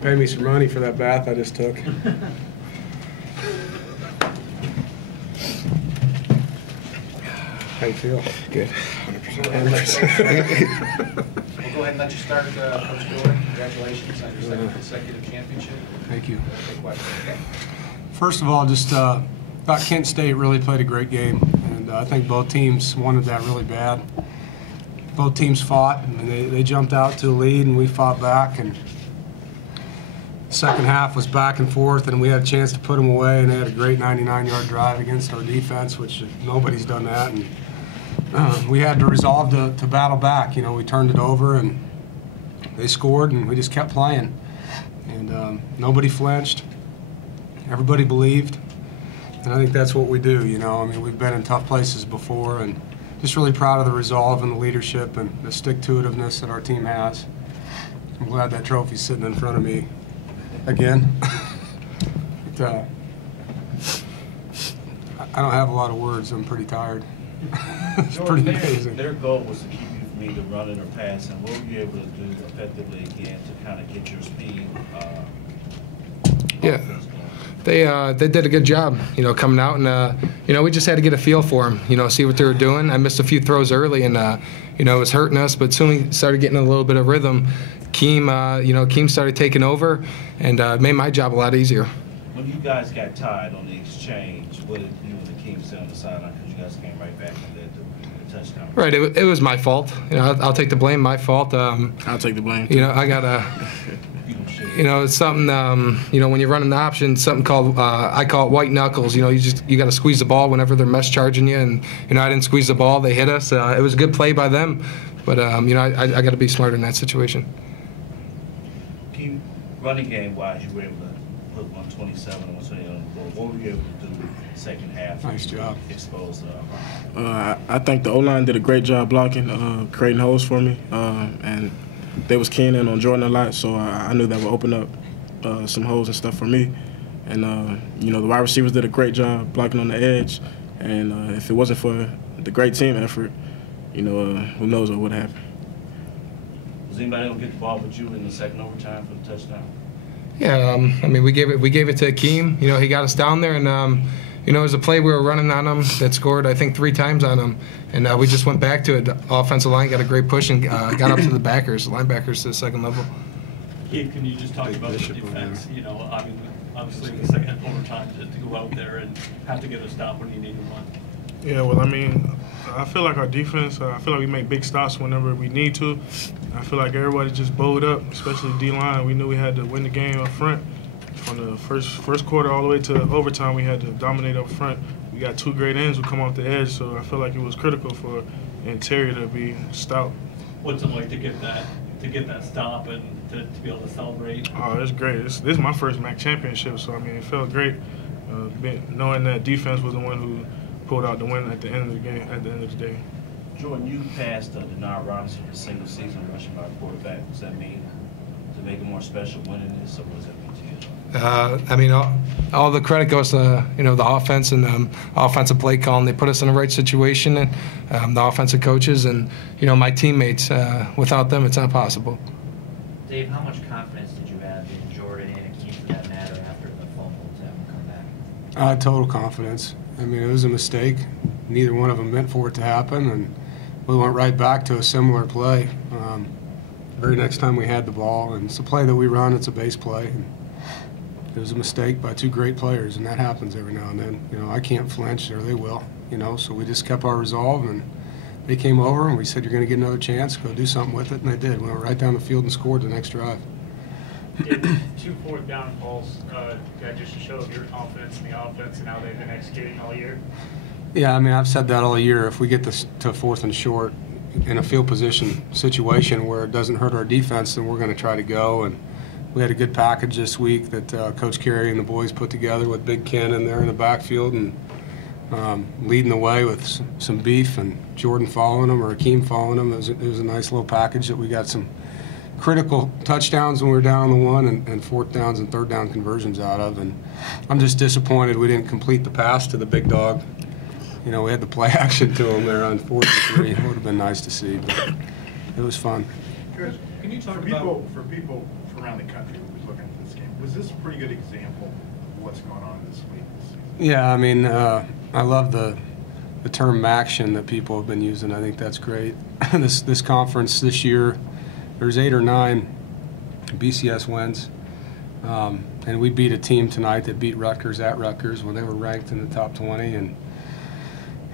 Pay me some money for that bath I just took. How you feel? Good. 100%. We'll go ahead and let you start, Coach Miller. Congratulations on your second consecutive championship. Thank you. Okay. First of all, just thought Kent State really played a great game, and I think both teams wanted that really bad. Both teams fought, and they jumped out to a lead, and we fought back. And the second half was back and forth, and we had a chance to put them away, and they had a great 99-yard drive against our defense, which nobody's done that. And we had to resolve to battle back. You know, we turned it over, and they scored, and we just kept playing. And nobody flinched. Everybody believed. And I think that's what we do, you know. I mean, we've been in tough places before, and just really proud of the resolve and the leadership and the stick-to-itiveness that our team has. I'm glad that trophy's sitting in front of me again. But, I don't have a lot of words. I'm pretty tired. It's pretty amazing. Their goal was to keep you from either running or passing. What were you able to do effectively again to kind of get your speed? Yeah. They did a good job, you know, coming out, and you know, we just had to get a feel for them, you know, see what they were doing. I missed a few throws early, and you know, it was hurting us. But soon we started getting a little bit of rhythm. Keem started taking over, and made my job a lot easier. When you guys got tied on the exchange, what did you and the Keem say on the sideline? Because you guys came right back and led the touchdown. Right, it was my fault. You know, I'll take the blame. My fault. I'll take the blame. You know, I gotta. You know, it's something, you know, when you're running the option, something called, I call it white knuckles. You know, you got to squeeze the ball whenever they're mesh charging you. And, you know, I didn't squeeze the ball. They hit us. It was a good play by them. But, you know, I got to be smarter in that situation. Running game-wise, you were able to put 127 and 128 on the board. What were you able to do second half? Nice job. Expose I think the O-line did a great job blocking, creating holes for me. And they was keying in on Jordan a lot, so I knew that would open up some holes and stuff for me. And, you know, the wide receivers did a great job blocking on the edge. And if it wasn't for the great team effort, you know, who knows what would happen. Was anybody able to get the ball with you in the second overtime for the touchdown? Yeah, I mean, we gave it to Akeem. You know, he got us down there, and you know, it was a play we were running on him that scored, I think, 3 times on him, and we just went back to it. The offensive line got a great push and got up to the linebackers to the second level. Keith, can you just talk about the defense? You know, I mean, obviously in the second overtime to go out there and have to get a stop when you need one. Yeah, well, I mean, I feel like our defense, I feel like we make big stops whenever we need to. I feel like everybody just bowed up, especially D-line. We knew we had to win the game up front. From the first quarter all the way to overtime, we had to dominate up front. We got 2 great ends who come off the edge, so I feel like it was critical for the interior to be stout. What's it like to get that stop and to be able to celebrate? Oh, it's great. This is my first MAC championship, so I mean, it felt great knowing that defense was the one who pulled out the win at the end of the game. At the end of the day. Jordan, you passed Denard Robinson for single season rushing by a quarterback. Does that mean to make it more special winning this, or what does that mean to you? I mean, all the credit goes to, you know, the offense and offensive play calling. They put us in the right situation, and the offensive coaches and, you know, my teammates. Without them, it's not possible. Dave, how much confidence did you have in Jordan and Keith for that matter after the fumble to have him come back? Total confidence. I mean, it was a mistake. Neither one of them meant for it to happen, and we went right back to a similar play. The very next time we had the ball, and it's a play that we run. It's a base play. And it was a mistake by 2 great players, and that happens every now and then. You know, I can't flinch, or they will. You know, so we just kept our resolve, and they came over, and we said, "You're going to get another chance. Go do something with it," and they did. We went right down the field and scored the next drive. Did 2 fourth down calls that just show your confidence in the offense and how they've been executing all year? Yeah, I mean, I've said that all year. If we get to 4th and short in a field position situation where it doesn't hurt our defense, then we're going to try to go. And we had a good package this week that Coach Carey and the boys put together with Big Ken in there in the backfield and leading the way with some beef and Jordan following him or Akeem following him. It was a nice little package that we got some critical touchdowns when we were down the 1 and 4th downs and 3rd down conversions out of. And I'm just disappointed we didn't complete the pass to the big dog. You know, we had the play action to him there on 4th and 3. It would have been nice to see, but it was fun. Can you talk about for people around the country who's looking this a pretty good example of what's going on this week? This season? Yeah, I mean, I love the term "maction" that people have been using. I think that's great. This conference this year, there's 8 or 9 BCS wins, and we beat a team tonight that beat Rutgers at Rutgers when they were ranked in the top 20, and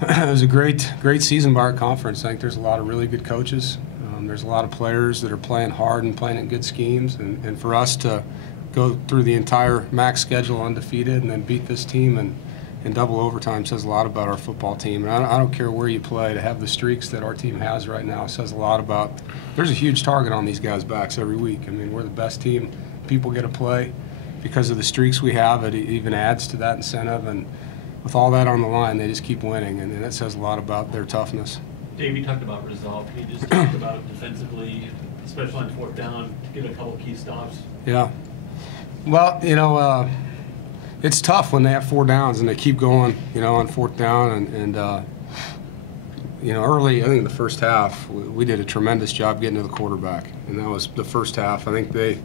it was a great season by our conference. I think there's a lot of really good coaches. There's a lot of players that are playing hard and playing in good schemes, and for us to go through the entire MAC schedule undefeated and then beat this team in double overtime says a lot about our football team. And I don't care where you play, to have the streaks that our team has right now says a lot about. There's a huge target on these guys' backs every week. I mean, we're the best team people get to play because of the streaks we have. It even adds to that incentive, and with all that on the line, they just keep winning, and that says a lot about their toughness. Dave, you talked about resolve. Can you just talk about defensively, especially on 4th down, get a couple of key stops? Yeah. Well, it's tough when they have 4 downs and they keep going, on 4th down. And early, I think in the first half, we did a tremendous job getting to the quarterback. And that was the first half. I think they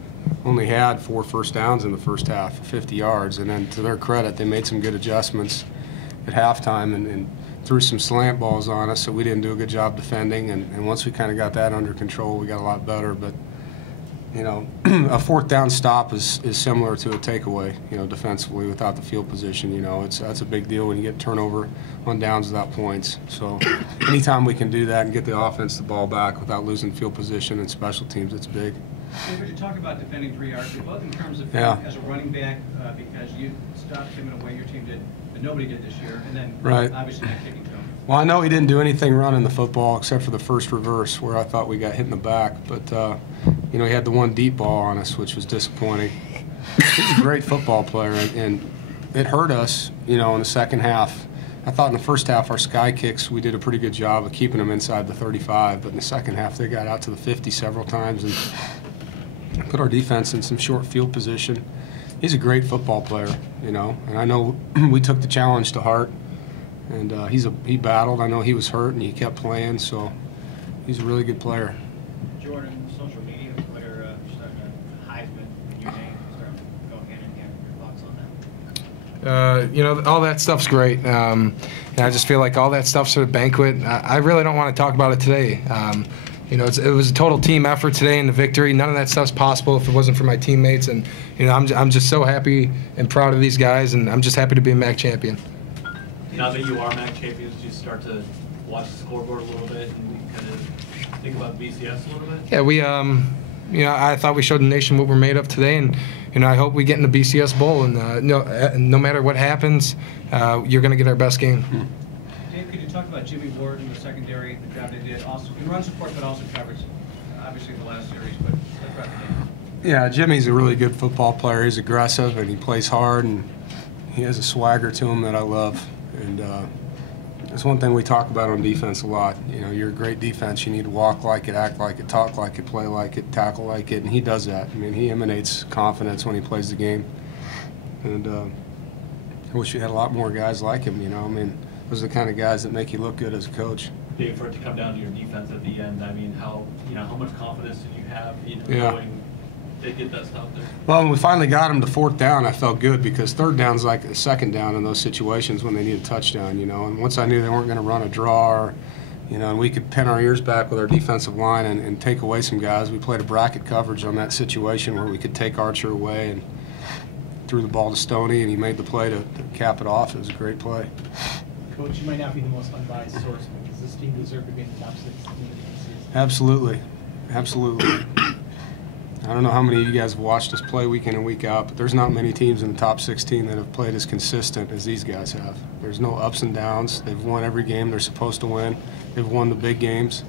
only had 4 first downs in the first half, 50 yards. And then to their credit, they made some good adjustments at halftime and threw some slant balls on us, so we didn't do a good job defending. And once we kind of got that under control, we got a lot better. But a 4th down stop is similar to a takeaway, defensively without the field position. That's a big deal when you get turnover on downs without points. So anytime we can do that and get the offense the ball back without losing field position and special teams, it's big. Hey, would you talk about defending 3 yards, both in terms of as a running back, because you stopped him in a way your team did, but nobody did this year, and then obviously not kicking to him. Well, I know he didn't do anything running the football except for the first reverse where I thought we got hit in the back, but he had the one deep ball on us, which was disappointing. He's a great football player, and it hurt us, in the second half. I thought in the first half our sky kicks, we did a pretty good job of keeping them inside the 35, but in the second half they got out to the 50 several times and put our defense in some short field position. He's a great football player, and I know we took the challenge to heart, and he battled. I know he was hurt, and he kept playing, so he's a really good player. Jordan, social media, Twitter, starting to Heisman in your name, starting to go hand in hand. Your thoughts on that? All that stuff's great. And I just feel like all that stuff's sort of banquet. I really don't want to talk about it today. It was a total team effort today in the victory. None of that stuff's possible if it wasn't for my teammates. And, I'm just so happy and proud of these guys, and I'm just happy to be a MAC champion. Now that you are MAC champions, do you start to watch the scoreboard a little bit and kind of think about BCS a little bit? Yeah, we, I thought we showed the nation what we're made of today, and, I hope we get in the BCS Bowl. And no matter what happens, you're going to get our best game. Dave, could you talk about Jimmy Ward in the secondary, the job they did, also in run support, but also coverage, obviously in the last series, but throughout the game? Yeah, Jimmy's a really good football player. He's aggressive, and he plays hard, and he has a swagger to him that I love. And that's one thing we talk about on defense a lot. You're a great defense. You need to walk like it, act like it, talk like it, play like it, tackle like it, and he does that. I mean, he emanates confidence when he plays the game. And I wish we had a lot more guys like him, I mean, those are the kind of guys that make you look good as a coach. Dave, for it to come down to your defense at the end, I mean, how much confidence did you have, knowing they get that stop there? Well, when we finally got him to 4th down, I felt good because 3rd down's like a 2nd down in those situations when they need a touchdown, And once I knew they weren't going to run a draw or, and we could pin our ears back with our defensive line and take away some guys, we played a bracket coverage on that situation where we could take Archer away and threw the ball to Stoney, and he made the play to cap it off. It was a great play. Coach, you might not be the most unbiased source, but does this team deserve to be in the top 6 at the end of the season? Absolutely. Absolutely. I don't know how many of you guys have watched us play week in and week out, but there's not many teams in the top 16 that have played as consistent as these guys have. There's no ups and downs. They've won every game they're supposed to win. They've won the big games,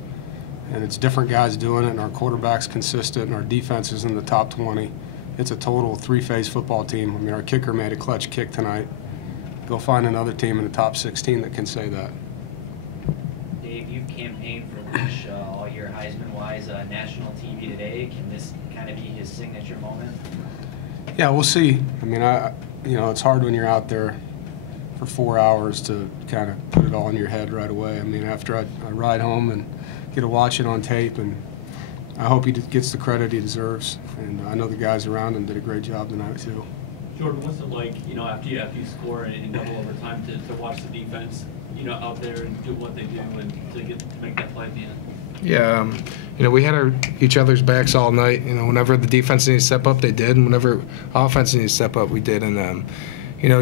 and it's different guys doing it, and our quarterback's consistent, and our defense is in the top 20. It's a total 3-phase football team. I mean, our kicker made a clutch kick tonight. Go find another team in the top 16 that can say that. Dave, you've campaigned for Leash all year Heisman-wise, national TV today. Can this kind of be his signature moment? Yeah, we'll see. I mean, it's hard when you're out there for 4 hours to kind of put it all in your head right away. I mean, after I ride home and get to watch it on tape and I hope he gets the credit he deserves. And I know the guys around him did a great job tonight too. Jordan, what's it like, after you score in double overtime to watch the defense, out there and do what they do and to make that play at the end? Yeah, we had each other's backs all night. Whenever the defense needed to step up, they did, and whenever offense needed to step up, we did. And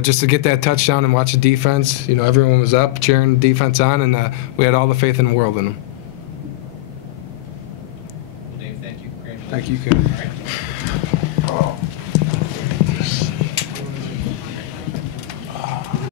just to get that touchdown and watch the defense, everyone was up cheering the defense on, and we had all the faith in the world in them. Well, Dave, thank you. Thank you, Ken.